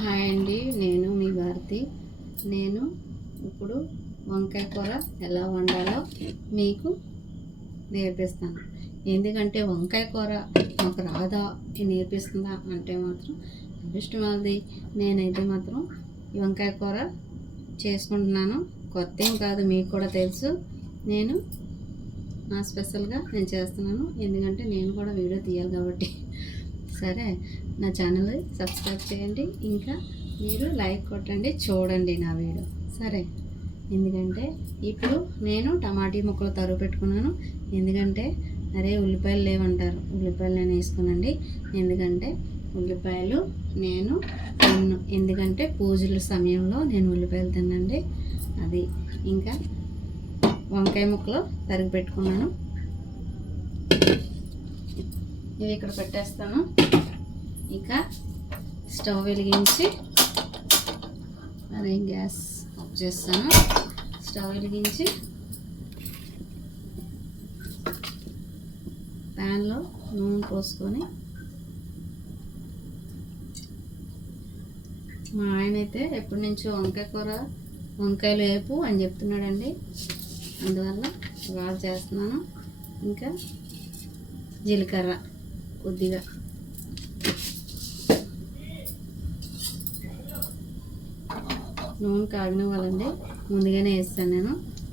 Hi అండి, నేను మీ భారతి. నేను ఇప్పుడు వంకాయ కూర ఎలా వండాలో మీకు నేర్పిస్తాను. ఎందుకంటే వంకాయ కూర మాకు రాదా నేర్పిస్తుందా అంటే మాత్రం అదృష్టం అది. నేనైతే మాత్రం ఈ వంకాయ కూర చేసుకుంటున్నాను. కొత్త ఏం కాదు, మీకు కూడా తెలుసు. నేను నా స్పెషల్గా నేను చేస్తున్నాను, ఎందుకంటే నేను కూడా వీడియో తీయాలి కాబట్టి. సరే, నా ఛానల్ సబ్స్క్రైబ్ చేయండి, ఇంకా మీరు లైక్ కొట్టండి, చూడండి నా వీడియో. సరే, ఎందుకంటే ఇప్పుడు నేను టమాటీ ముక్కలు తరుగు పెట్టుకున్నాను. ఎందుకంటే అరే ఉల్లిపాయలు లేవంటారు, ఉల్లిపాయలు నేను వేసుకున్నాండి. ఎందుకంటే ఉల్లిపాయలు నేను తిన్ను, ఎందుకంటే పూజల సమయంలో నేను ఉల్లిపాయలు తినండి. అది ఇంకా వంకాయ ముక్కలు తరిగి పెట్టుకున్నాను. ఇవి ఇక్కడ పెట్టేస్తాను. ఇక స్టవ్ వెలిగించి అదే గ్యాస్ ఆఫ్ చేస్తాను. స్టవ్ వెలిగించి ప్యాన్లో నూనె పోసుకొని, మా ఆయన అయితే ఎప్పటి నుంచో వంకాయ కూర వంకాయలు వేపు అని చెప్తున్నాడండి. అందువల్ల ఇవాళ చేస్తున్నాను. ఇంకా జీలకర్ర కొద్దిగా, నూనె కాగిన వాళ్ళండి ముందుగానే వేస్తాను నేను,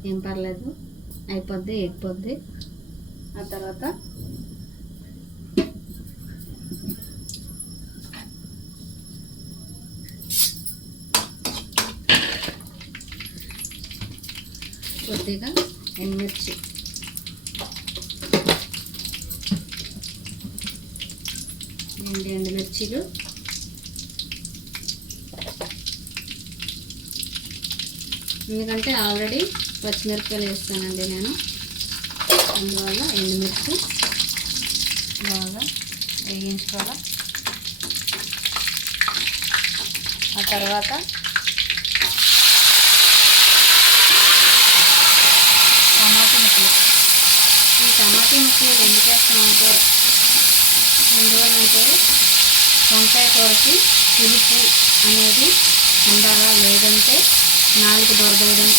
ఏం పర్లేదు, అయిపోద్ది ఎక్కిపోద్ది. ఆ తర్వాత కొద్దిగా ఎండుమిర్చి, ఎండుమిర్చిలు, ఎందుకంటే ఆల్రెడీ పచ్చిమిరపకాయలు వేస్తానండి నేను, అందువల్ల ఎండుమిర్చి బాగా వేగించుకోవాలి. ఆ తర్వాత టమాటా ముక్కలు. ఈ టమాటా ముక్కలు ఎందుకు వేస్తామంటే, ఎందువల్లంటే వంకాయ కూరకి పులుపు అనేది ఉండాలా, లేదంటే నాలుగు దొరకడం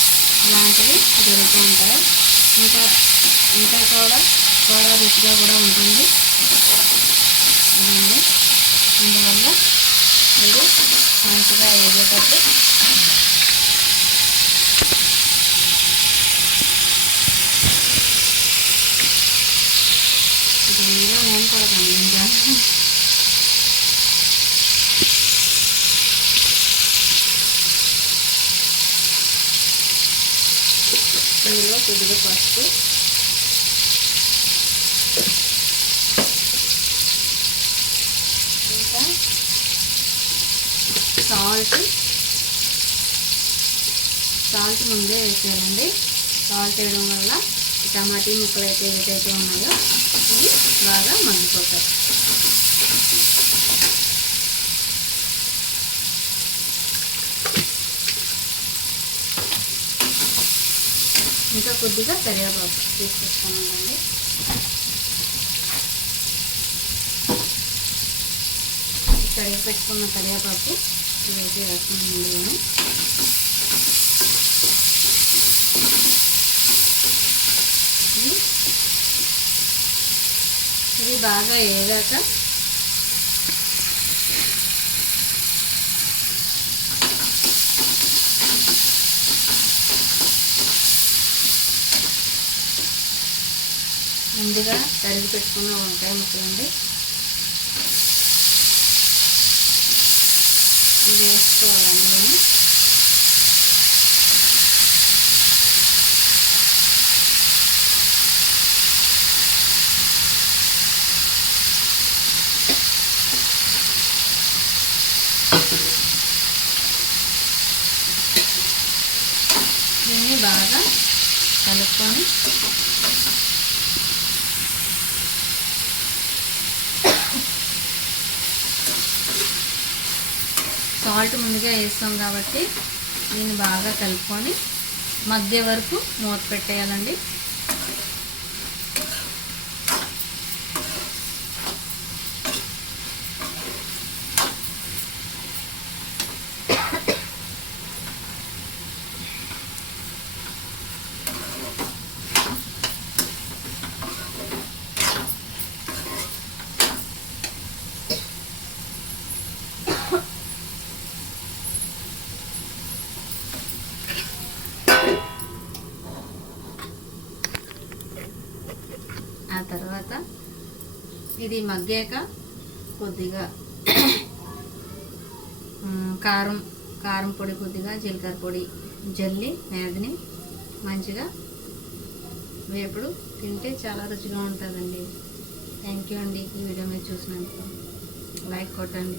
లాంటివి జరుగుతూ ఉంటాయి. ఇంకా వంకాయ కూడా రుచిగా కూడా ఉంటుంది. అందువల్ల ఇది మంచిగా వేగేటట్టు దీనిలో నేను కూడా గమనించాను. ఇందులో కొద్దిగా పసుపు, ఇంకా సాల్ట్ ముందే వేసేయాలండి. సాల్ట్ వేయడం వల్ల టమాటీ ముక్కలు అయితే ఏదైతే ఉన్నాయో ఇవి బాగా మగ్గిపోతాయి. ఇంకా కొద్దిగా కరివేపాకు తీసుకొస్తామండి. కడిగి పెట్టుకున్న కరివేపాకు వేసి వేస్తున్నాను. ఇది బాగా వేగాక ముందుగా తరిగి పెట్టుకున్న వంకాయ ముక్కలండి ఇది వేసుకోవాలండి. నేను దీన్ని బాగా కలుపుకొని సాల్ట్ ముందుగా వేస్తాం కాబట్టి దీన్ని బాగా కలుపుకొని మగ్గే వరకు మూత పెట్టేయాలండి. ఆ తర్వాత ఇది మగ్గాక కొద్దిగా కారం పొడి, కొద్దిగా జీలకర్ర పొడి జల్లి మేదని మంచిగా వేపుడు తింటే చాలా రుచిగా ఉంటుందండి. థ్యాంక్ యూ అండి. ఈ వీడియో మీరు చూసినందుకు లైక్ కొట్టండి.